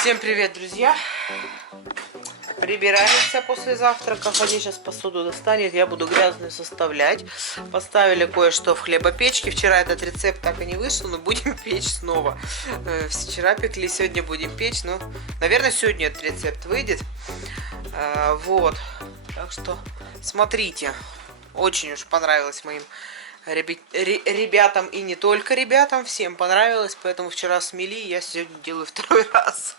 Всем привет, друзья! Прибираемся после завтрака. Ходи, сейчас посуду достанет. Я буду грязную составлять. Поставили кое-что в хлебопечке. Вчера этот рецепт так и не вышел, но будем печь снова. Вчера пекли, сегодня будем печь. Ну, наверное, сегодня этот рецепт выйдет. Вот. Так что смотрите. Очень уж понравилось моим ребятам и не только ребятам, всем понравилось, поэтому вчера смели, я сегодня делаю второй раз.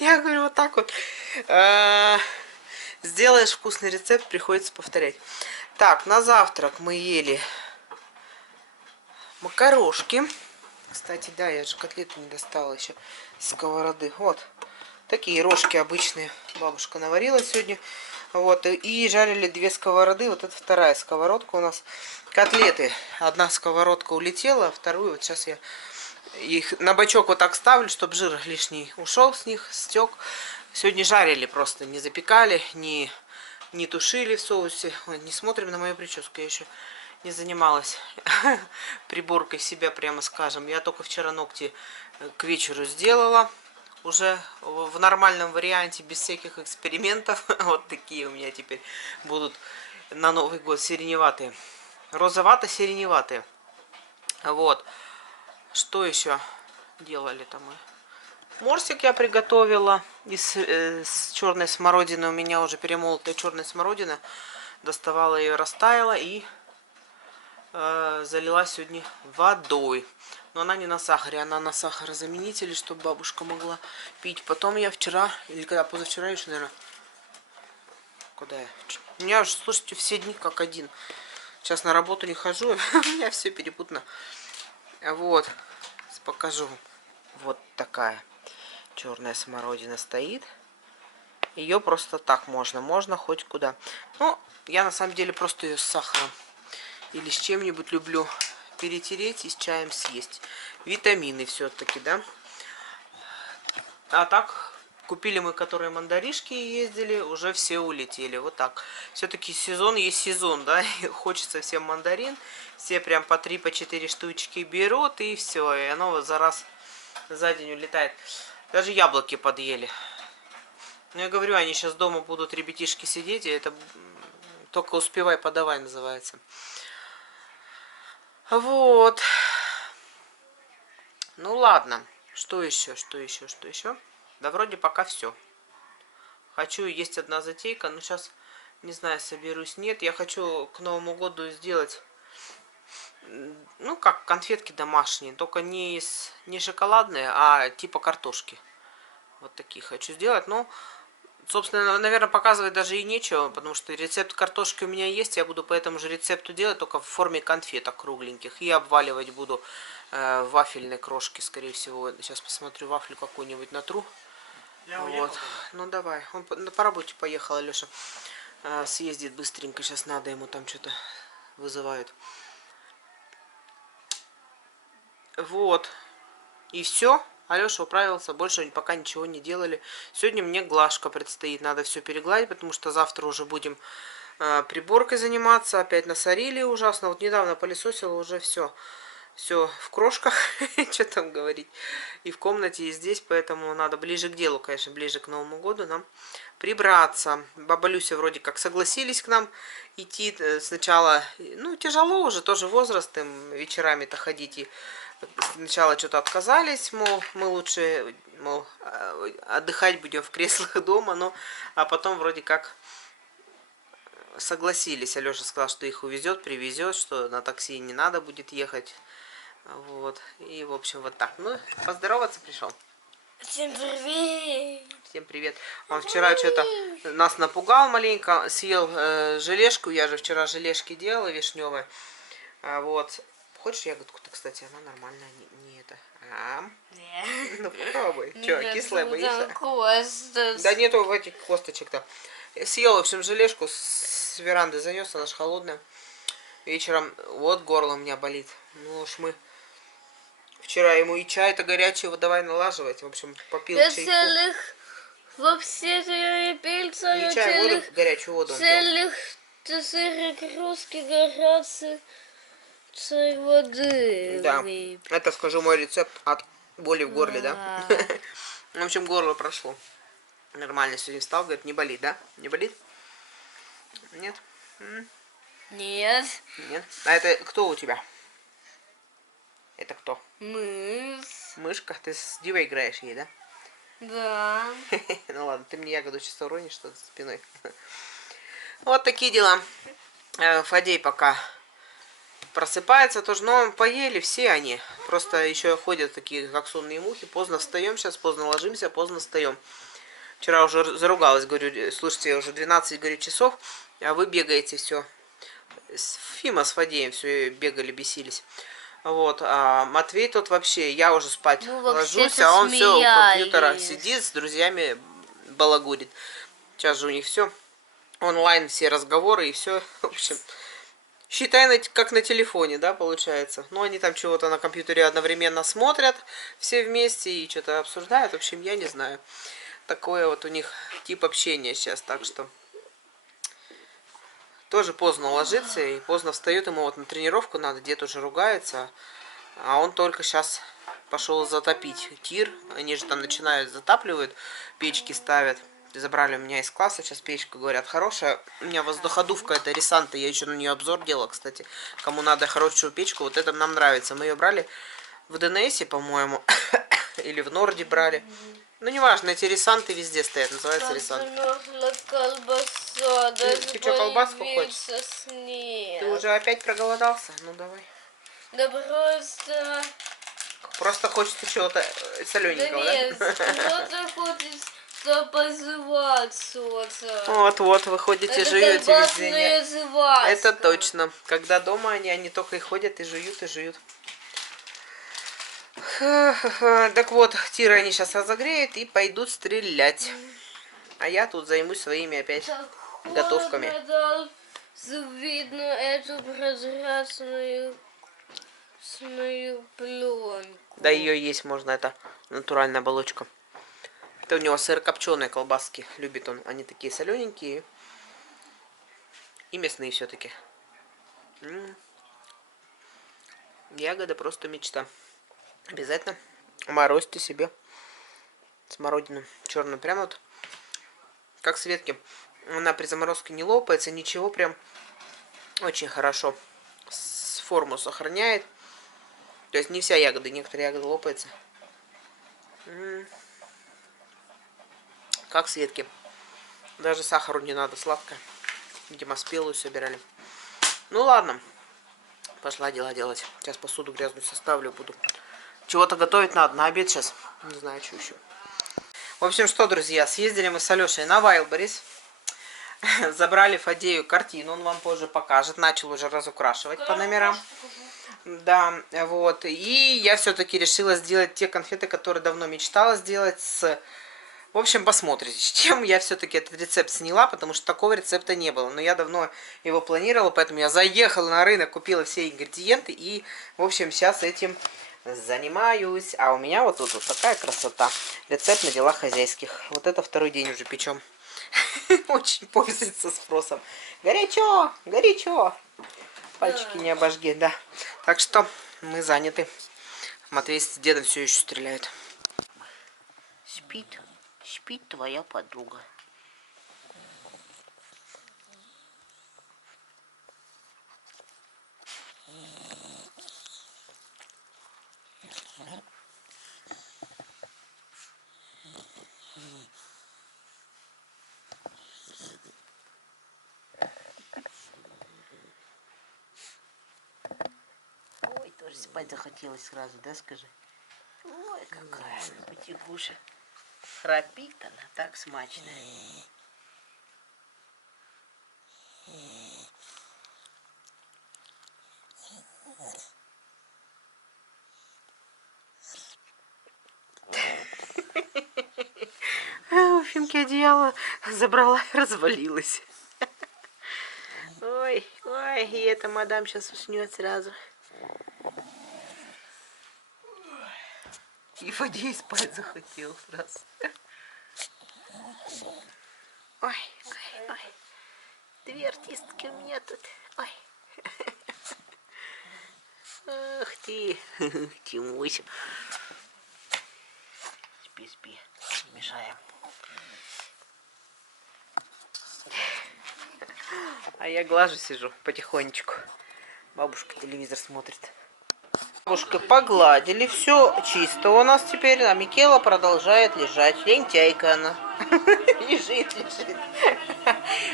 Я говорю, вот так вот. Сделаешь вкусный рецепт, приходится повторять. Так, на завтрак мы ели макарошки. Кстати, да, я же котлету не достала еще из сковороды. Вот, такие рожки обычные бабушка наварила сегодня. Вот, и жарили 2 сковороды. Вот это вторая сковородка у нас. Котлеты. Одна сковородка улетела, а вторую вот сейчас я их на бачок вот так ставлю, чтобы жир лишний ушел с них, стек. Сегодня жарили просто, не запекали, не тушили в соусе. Ой, не смотрим на мою прическу, я еще не занималась приборкой себя, прямо скажем. Я только вчера ногти к вечеру сделала. Уже в нормальном варианте, без всяких экспериментов. Вот такие у меня теперь будут на Новый год сиреневатые. Розовато-сиреневатые. Вот. Что еще делали-то мы? Морсик я приготовила с черной смородины. У меня уже перемолотая черная смородина. Доставала ее, растаяла и залила сегодня водой. Но она не на сахаре, она на сахарозаменителе, чтобы бабушка могла пить. Потом я вчера, или когда позавчера еще, наверное, куда я? У меня уже, слушайте, все дни как один. Сейчас на работу не хожу, у меня все перепутано. Вот, покажу. Вот такая черная смородина стоит. Ее просто так можно хоть куда. Ну, я на самом деле просто ее с сахаром или с чем-нибудь люблю перетереть и с чаем съесть. Витамины все-таки, да. А так, купили мы, которые мандаришки ездили, уже все улетели. Вот так. Все-таки сезон есть сезон, да. И хочется всем мандарин. Все прям по 3-4 штучки берут, и все. И оно вот за день улетает. Даже яблоки подъели. Ну, я говорю, они сейчас дома будут, ребятишки, сидеть, и это только успевай, подавай называется. Вот. Ну ладно. Что еще? Да вроде пока все. Хочу, есть одна затейка, но сейчас, не знаю, соберусь. Нет, я хочу к Новому году сделать, ну, как конфетки домашние, только не шоколадные, а типа картошки. Вот такие хочу сделать. Ну, собственно, наверное, показывать даже и нечего, потому что рецепт картошки у меня есть. Я буду по этому же рецепту делать, только в форме конфеток кругленьких. И обваливать буду вафельной крошки, скорее всего. Сейчас посмотрю, вафлю какую-нибудь натру. Вот. Ну, давай. Он по работе поехал, Алеша. Съездит быстренько. Сейчас надо, ему там что-то вызывают. Вот. И все. Алеша управился, больше пока ничего не делали. Сегодня мне глажка предстоит, надо все перегладить, потому что завтра уже будем приборкой заниматься. Опять насорили ужасно. Вот недавно пылесосила, уже все в крошках, что там говорить. И в комнате, и здесь, поэтому надо ближе к делу, конечно, ближе к Новому году нам прибраться. Баба Люся вроде как согласились к нам идти. Сначала, ну, тяжело уже, тоже возраст им вечерами-то ходить, и сначала что-то отказались, мол, мы лучше, мол, отдыхать будем в креслах дома, но, а потом вроде как согласились. Алеша сказал, что их увезет, привезет, что на такси не надо будет ехать. Вот. И, в общем, вот так. Ну, поздороваться пришел. Всем привет! Всем привет. Он вчера что-то нас напугал маленько, съел желешку. Я же вчера желешки делала вишневые. Вот. Хочешь ягодку-то, кстати, она нормальная, не это. Нет. Ну попробуй. Че, кислая боишься? Косточка. Да нету в этих косточек-то. Съел, в общем, желешку с веранды занес, она ж холодная. Вечером вот горло у меня болит. Ну уж мы вчера ему и чай-то горячего давай налаживать. В общем, попил чайку. Вообще-то я не пил Не чай, воду, горячую воду он пил. целых 4 кружки горячей воды. Да, это, скажу, мой рецепт от боли в горле, да? В общем, горло прошло. Нормально сегодня встал, говорит, не болит, да? Не болит? Нет? Нет. Нет. А это кто у тебя? Это кто? Мыс. Мышка? Ты с Дивой играешь ей, да? Да. Ну ладно, ты мне ягоду сейчас уронишь что-то спиной. Вот такие дела. Фадей пока просыпается тоже, но поели все они. Просто еще ходят такие, как сонные мухи. Поздно встаем сейчас, поздно ложимся, поздно встаем. Вчера уже заругалась, говорю, слушайте, уже 12, говорю, часов, а вы бегаете все. Фима с Фадеем все бегали, бесились. Вот, а Матвей тот вообще, я уже спать Мы ложусь, вообще-то а он все у компьютера смеялись. сидит, с друзьями балагурит. Сейчас же у них все онлайн, все разговоры и все, в общем. Считай, как на телефоне, да, получается. Ну, они там чего-то на компьютере одновременно смотрят все вместе и что-то обсуждают. В общем, я не знаю. Такое вот у них тип общения сейчас, так что тоже поздно ложится и поздно встает. Ему вот на тренировку надо, дед уже ругается, а он только сейчас пошел затопить тир. Они же там начинают, затапливают, печки ставят. Забрали у меня из класса, сейчас печка, говорят, хорошая. У меня воздуходувка, это Ресанта, я еще на нее обзор делала, кстати. Кому надо хорошую печку, вот это нам нравится. Мы ее брали в ДНСе, по-моему, или в Норде брали. Ну, неважно, эти Ресанты везде стоят, называется Ресант. Замерзла колбаса, даже Ты что, колбаску появился снег. Ты уже опять проголодался? Ну, давай. Да просто... Просто хочется чего-то Да солененького, нет, да? кто-то хочет позываться. Вот, вы ходите, Это жуете везде. колбасная зваска. Это точно. Когда дома они только и ходят, и жуют, и жуют. Так вот, тиры они сейчас разогреют и пойдут стрелять. А я тут займусь своими опять Так готовками. холодно, видно эту прозрачную пленку. Да ее есть можно, это натуральная оболочка. Это у него сырокопченые колбаски. Любит он. Они такие солененькие и мясные все-таки. Ягода просто мечта. Обязательно морозьте себе смородину черную. Прям вот как Светки. Она при заморозке не лопается, ничего, прям очень хорошо форму сохраняет. То есть не вся ягода, некоторые ягоды лопаются. Как Светки. Даже сахару не надо, сладкое. Видимо, спелую собирали. Ну ладно. Пошла дела делать. Сейчас посуду грязную составлю, буду. Чего-то готовить надо на обед сейчас. Не знаю, что еще. В общем, что, друзья, съездили мы с Алешей на Вайлберрис. Забрали Фадею картину, он вам позже покажет. Начал уже разукрашивать по номерам. Да, вот. И я все-таки решила сделать те конфеты, которые давно мечтала сделать с... В общем, посмотрите, с чем я все-таки этот рецепт сняла, потому что такого рецепта не было. Но я давно его планировала, поэтому я заехала на рынок, купила все ингредиенты и, в общем, сейчас этим занимаюсь. А у меня вот тут вот такая красота. Рецепт на делах хозяйских. Вот это второй день уже печем. Очень пользуется спросом. Горячо, горячо. Пальчики не обожги, да. Так что мы заняты. Матвей с дедом все еще стреляют. Спит. Спит твоя подруга. Ой, тоже спать захотелось сразу, да, скажи? Ой, какая потягуша. Храпит она так смачно. У Фимки одеяло забрала и развалилась. Ой, ой, и эта мадам сейчас уснет сразу. И Фадей спать захотел сразу. Ой, ой, ой. Две артистки у меня тут. Ой. Ах ты, Тимусь. Спи, спи. мешаем. А я глажу сижу потихонечку. Бабушка телевизор смотрит. Бабушка погладили, все чисто у нас теперь, а Микела продолжает лежать. Лентяйка она. Лежит.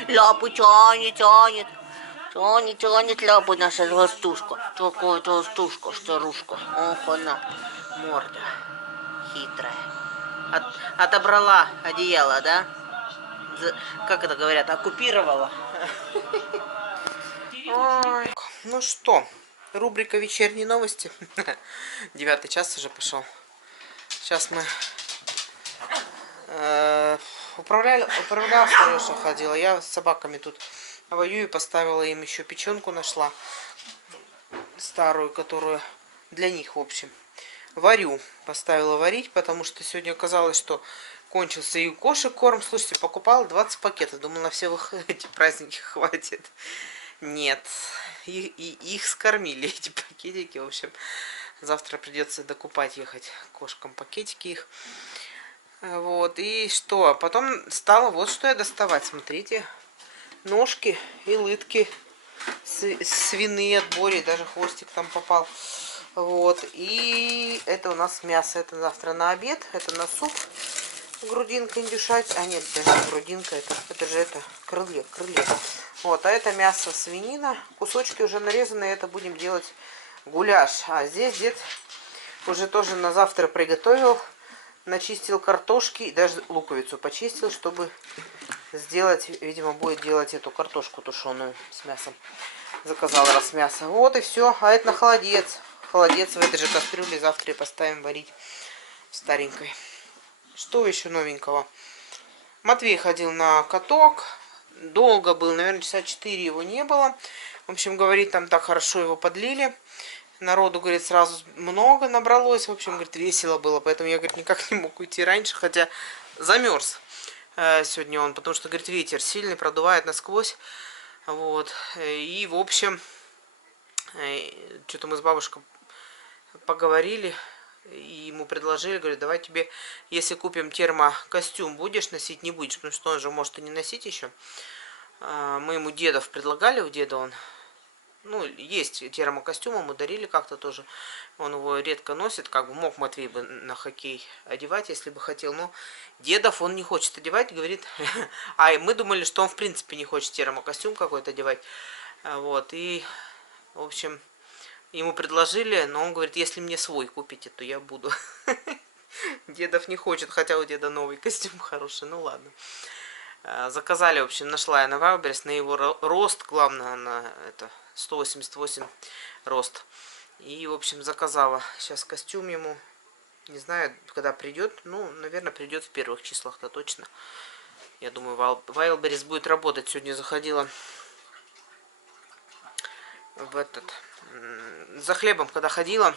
Ляпы тянет. Тянет ляпы наша толстушка. Такая толстушка, старушка. Ох, она, морда хитрая. Отобрала одеяло, да? Как это говорят, оккупировала. Ой. Ну что, рубрика «Вечерние новости». 9 час уже пошел. Сейчас мы управлялся, Леша ходила. Я с собаками тут воюю, поставила им еще печенку, нашла старую, которую для них, в общем, варю. Поставила варить, потому что сегодня оказалось, что кончился и у кошек корм. Слушайте, покупала 20 пакетов. Думала, на все эти праздники хватит. Нет, их скормили, эти пакетики. В общем, завтра придется докупать, ехать кошкам пакетики их. Вот, и что? Потом стало вот что я доставать. Смотрите, ножки и лытки свиные от Бори, даже хвостик там попал. Вот, и это у нас мясо, это завтра на обед, это на суп. Грудинка индюшать, а нет, даже не грудинка, это же крылья. Вот, а это мясо свинина, кусочки уже нарезаны, это будем делать гуляш. А здесь дед уже тоже на завтра приготовил, начистил картошки, и даже луковицу почистил, чтобы сделать, видимо, будет делать эту картошку тушеную с мясом. Заказал раз мясо. Вот и все, а это на холодец. Холодец в этой же кастрюле завтра и поставим варить старенькой. Что еще новенького? Матвей ходил на каток. Долго был, наверное, часа 4 его не было. В общем, говорит, там так хорошо его подлили. Народу, говорит, сразу много набралось. В общем, говорит, весело было. Поэтому я, говорит, никак не мог уйти раньше. Хотя замерз сегодня он. Потому что, говорит, ветер сильный, продувает насквозь. Вот. И, в общем, что-то мы с бабушкой поговорили. И ему предложили, говорят, давай тебе, если купим термокостюм, будешь носить, не будешь, потому что он же может и не носить еще. Мы ему дедов предлагали, у деда он, ну, есть термокостюм, ему дарили как-то тоже. Он его редко носит, как бы мог Матвей бы на хоккей одевать, если бы хотел, но дедов он не хочет одевать, говорит. А мы думали, что он в принципе не хочет термокостюм какой-то одевать. Вот, и, в общем... Ему предложили, но он говорит, если мне свой купите, то я буду. Дедов не хочет, хотя у деда новый костюм хороший, ну ладно. Заказали, в общем, нашла я на Вайлберрис, на его рост, главное, на это 188 рост. И, в общем, заказала сейчас костюм ему. Не знаю, когда придет, ну, наверное, придет в первых числах-то точно. Я думаю, Вайлберрис будет работать. Сегодня заходила в этот... За хлебом, когда ходила,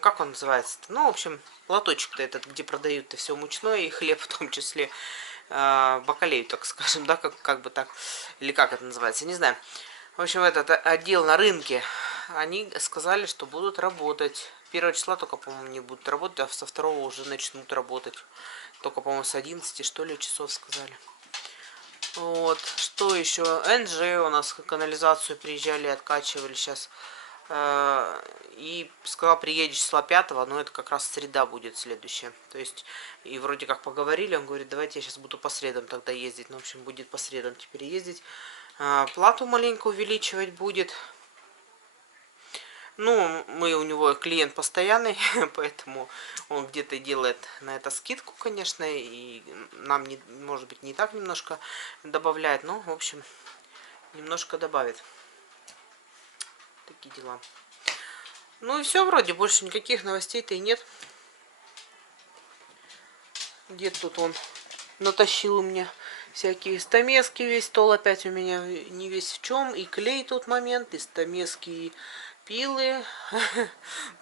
как он называется -то? Ну, в общем, лоточек-то этот, где продают-то все мучное и хлеб в том числе, бакалею, так скажем, да, как бы так, или как это называется, не знаю. В общем, этот отдел на рынке, они сказали, что будут работать. 1 числа только, по-моему, не будут работать, а со 2 уже начнут работать. Только, по-моему, с 11, что ли, часов сказали. Вот, что еще? НЖ у нас канализацию приезжали, откачивали сейчас. И сказал, приедешь числа 5, но это как раз среда будет следующая. То есть, и вроде как поговорили, он говорит, давайте я сейчас буду по средам тогда ездить. Ну, в общем, будет по средам теперь ездить. Плату маленько увеличивать будет. Ну, мы у него клиент постоянный, поэтому он где-то делает на это скидку, конечно, и нам, не, может быть, не так немножко добавляет, но, в общем, немножко добавит. Такие дела. Ну и все вроде, больше никаких новостей-то и нет. Дед тут он натащил у меня всякие стамески, весь стол опять у меня не весь в чем, и клей тот момент, и стамески, и пилы.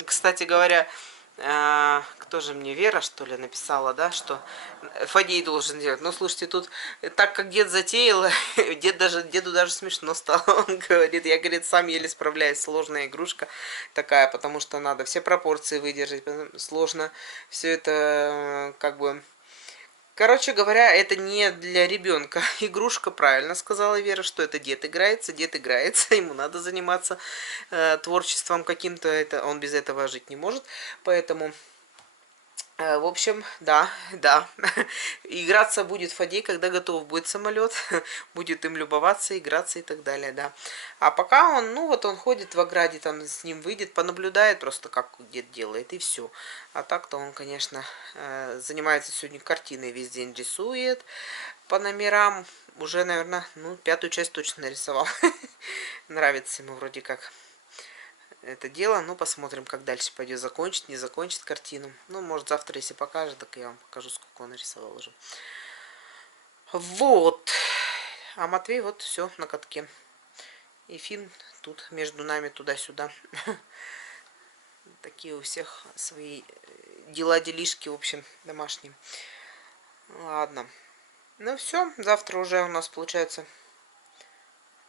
Кстати говоря, Кто же мне, Вера, что ли, написала, да, что Фадей должен делать. Ну, слушайте, тут так как дед затеял, деду даже смешно стало. Он говорит, я, говорит, сам еле справляюсь, сложная игрушка такая, потому что надо все пропорции выдержать, сложно все это, как бы... Короче говоря, это не для ребенка игрушка, правильно сказала Вера, что это дед играется, ему надо заниматься творчеством каким-то, это он без этого жить не может, поэтому, в общем, да, играться будет Фадей, когда готов будет самолет, будет им любоваться, играться и так далее, да. А пока он, ну вот он ходит в ограде, там с ним выйдет, понаблюдает просто, как дед делает, и все. А так-то он, конечно, занимается сегодня картиной, весь день рисует по номерам, уже, наверное, ну, 5-ю часть точно нарисовал. Нравится ему вроде как это дело. Ну, посмотрим, как дальше пойдет. Закончит, не закончит картину. Ну, может, завтра, если покажет, так я вам покажу, сколько он нарисовал уже. Вот. А Матвей вот все на катке. И Фин тут между нами туда-сюда. Такие у всех свои дела-делишки, в общем, домашние. Ладно. Ну все, завтра уже у нас получается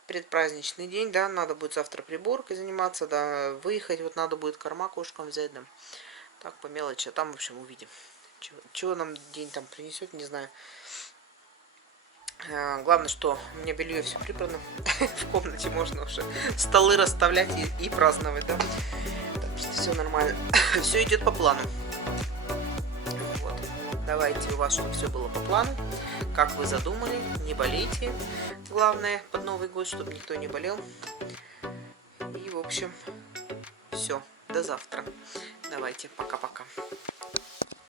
предпраздничный день, да, надо будет завтра приборкой заниматься, да, выехать, вот надо будет корма кошкам взять, да, так, по мелочи, а там, в общем, увидим, чего нам день там принесет, не знаю. Главное, что у меня белье все прибрано, в комнате можно уже столы расставлять и праздновать, да, так что все нормально, все идет по плану. Вот. Давайте у вас, чтобы все было по плану, как вы задумали, не болейте, главное, под Новый год, чтобы никто не болел. И, в общем, все, до завтра. Давайте, пока-пока.